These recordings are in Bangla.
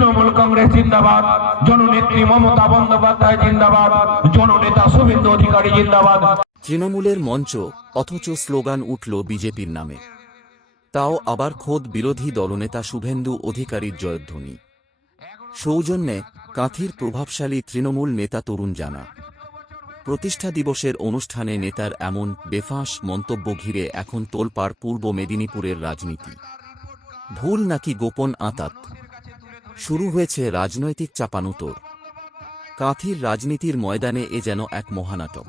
তৃণমূল কংগ্রেস জিন্দাবাদ, জননেত্রী মমতা বন্দ্যোপাধ্যায় জিন্দাবাদ, জননেতা শুভেন্দু অধিকারী জিন্দাবাদ। তৃণমূলের মঞ্চ, অথচ স্লোগান উঠল বিজেপির নামে। তাও আবার খোদ বিরোধী দলনেতা শুভেন্দু অধিকারীর জয়ধ্বনি। সৌজন্যে কাঁথির প্রভাবশালী তৃণমূল নেতা তরুণ জানা। প্রতিষ্ঠা দিবসের অনুষ্ঠানে নেতার এমন বেফাঁস মন্তব্য ঘিরে এখন তোলপাড় পূর্ব মেদিনীপুরের রাজনীতি। ভুল নাকি গোপন আঁতাত? শুরু হয়েছে রাজনৈতিক চাপানুতোর। কাঁথির রাজনীতির ময়দানে এ যেন এক মহানাটক।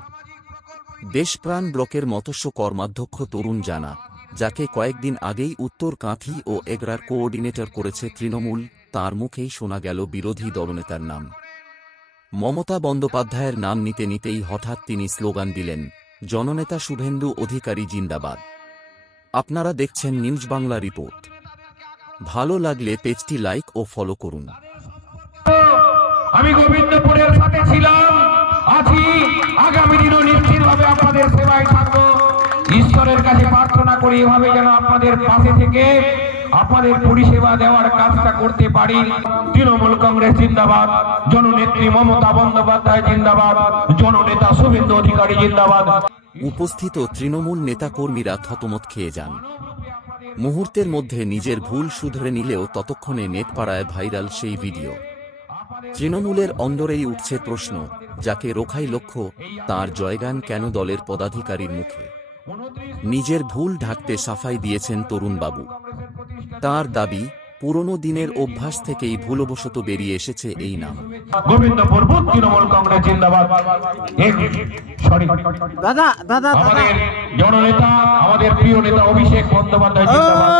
দেশপ্রাণ ব্লকের মৎস্য কর্মাধ্যক্ষ তরুণ জানা, যাকে কয়েকদিন আগেই উত্তর কাঁথি ও এগরার কোঅর্ডিনেটর করেছে তৃণমূল, তার মুখেই শোনা গেল বিরোধী দলনেতার নাম। মমতা বন্দ্যোপাধ্যায়ের নাম নিতে নিতেই হঠাৎ তিনি স্লোগান দিলেন, জননেতা শুভেন্দু অধিকারী জিন্দাবাদ। আপনারা দেখছেন নিউজ বাংলা রিপোর্ট। ভালো লাগলে পেজটি লাইক ও ফলো করুন। আমি গোবিন্দপুরের সাথে ছিলাম, আছি, আগামী দিনও নিশ্চিতভাবে আপনাদের সেবায় থাকবো। ঈশ্বরের কাছে প্রার্থনা করি এভাবে যেন আপনাদের পাশে থেকে আপনাদের পরিষেবা দেওয়ার কাজটা করতে পারি। তৃণমূল কংগ্রেস জিন্দাবাদ, জননেত্রী মমতা বন্দ্যোপাধ্যায় জিন্দাবাদ, জননেতা শুভেন্দু অধিকারী জিন্দাবাদ। উপস্থিত তৃণমূল নেতাকর্মীরা থতমত খেয়ে যান। মুহূর্তের মধ্যে নিজের ভুল শুধরে নিলেও ততক্ষণে নেটপাড়ায় ভাইরাল সেই ভিডিও। তৃণমূলের অন্দরেই উঠছে প্রশ্ন, যাকে রোখাই লক্ষ্য তার জয়গান কেন দলের পদাধিকারীর মুখে? নিজের ভুল ঢাকতে সাফাই দিয়েছেন তরুণবাবু। তার দাবি, পুরনো দিনের অভ্যাস থেকেই ভুলবশত বেরিয়ে এসেছে এই নাম। গোবিন্দপুর বুথ তৃণমূল কংগ্রেস জিন্দাবাদ। দাদা দাদা আমাদের জননেতা, আমাদের প্রিয় নেতা অভিষেক বন্দ্যোপাধ্যায় জিন্দাবাদ।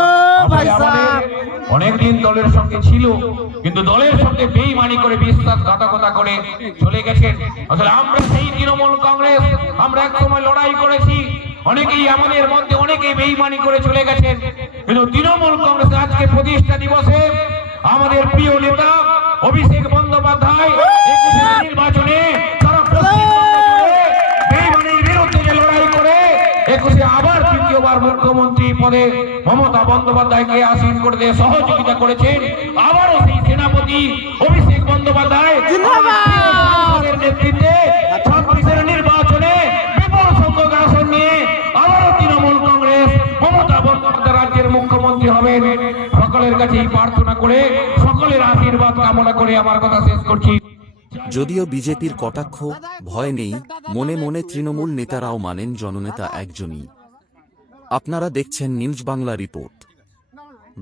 অনেকদিন দলের সঙ্গে ছিল, কিন্তু দলের সঙ্গে বেইমানি করে বিশ্বাসঘাতকতা করে চলে গেছেন। আসলে আমরা সেই তৃণমূল কংগ্রেস, আমরা এক সময় লড়াই করেছি, অনেকেই আমাদের মধ্যে অনেকেই বেইমানি করে চলে গেছেন, কিন্তু তৃণমূল কংগ্রেস আজকে প্রতিষ্ঠা দিবসে আমাদের প্রিয় নেতা অভিষেক বন্দ্যোপাধ্যায় নির্বাচনে তারা বেইমানির বিরুদ্ধে যে লড়াই করে 21-এ আবার তৃতীয়বার মুখ্যমন্ত্রী পদে মমতা বন্দ্যোপাধ্যায়কে আসীন করতে সহযোগিতা করেছেন। আবারও সেই সেনাপতি অভিষেক বন্দ্যোপাধ্যায় নেতৃত্বে 26-এর নির্বাচনে বিপুল সংখ্যক আসন নিয়ে আবারও তৃণমূল কংগ্রেস মমতা বন্দ্যোপাধ্যায় রাজ্যের মুখ্যমন্ত্রী হবেন। সকলের কাছেই প্রার্থনা করে, সকলের আশীর্বাদ কামনা করে আমার কথা শেষ করছি। যদিও বিজেপির কটাক্ষ, ভয় নেই, মনে মনে তৃণমূল নেতারাও মানেন জননেতা একজনই। আপনারা দেখছেন নিউজ বাংলা রিপোর্ট।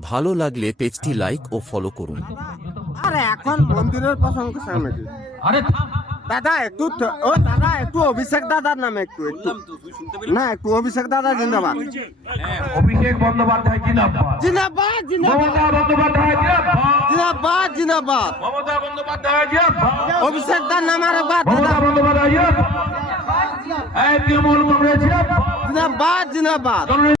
ভালো লাগলে পেজটি লাইক ও ফলো করুন। আরে এখন মন্দিরের প্রসঙ্গ সামনে আরে দাদা একটু দাদা একটু অভিষেক দাদার নামে একটু না একটু অভিষেক দাদা জিন্দাবাদ। অভিষেক বন্দ্যোপাধ্যায় জিন্দাবাদ, জিন্দাবাদ মমতা বন্দ্যোপাধ্যায় জিন্দাবাদ, জিন্দাবাদ জিন্দাবাদ। মমতা বন্দ্যোপাধ্যায় জিন্দাবাদ, অভিষেক দার নাম আর বাদ মমতা বন্দ্যোপাধ্যায় জিন্দাবাদ, তৃণমূল কংগ্রেস জিন্দাবাদ, জিন্দাবাদ জিন্দাবাদ।